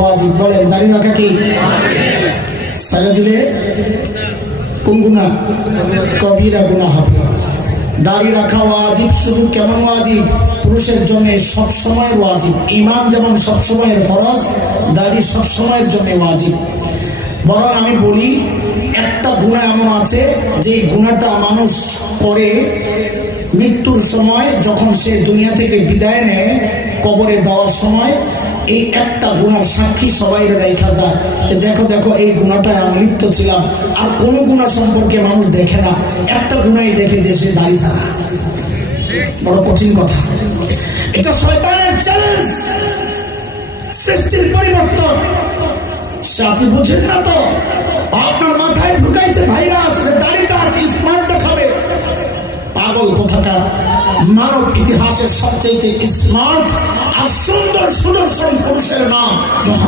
ওয়াজিব। বলেন দাড়ি রাখা কি ছেড়ে দিলে কোন গুনাহ? কবিরা গুনাহ হবে। দাড়ি রাখা ওয়াজিব, শুধু কেমন ওয়াজিব? পুরুষের জন্য সব সময়ের ওয়াজিব। ঈমান যেমন সব সময়ের ফরজ, দাড়ি সব সময়ের জন্য ওয়াজিব। বরং আমি বলি, একটা গুনাহ এমন আছে যে গুনাহটা মানুষ করে মৃত্যুর সময়, যখন সে দুনিয়া থেকে বিদায় নেয়, কবরে দেওয়ার সময় এই একটা গুনার সাক্ষী সবাই রেখা যায় যে দেখো দেখো এই গুনাহটায় আমি লিপ্ত ছিলাম। আর কোন গুনাহ সম্পর্কে মানুষ দেখে না, একটা গুনাই দেখে যে সে দাড়ি ছাড়া। বড় কঠিন কথা। এটা শয়তানের চ্যালেঞ্জ, সৃষ্টির পরিবর্তন। সে আপনি বুঝেন না তো, আপনার মাথায় ঢুকাইছে ভাইরাস, দাড়ি কাট, স্মার্ট দেখাবে। পাগল কোথাকার। মানব ইতিহাসের সবচেয়ে স্মার্ট আর সুন্দর সুদর্শন পুরুষের নাম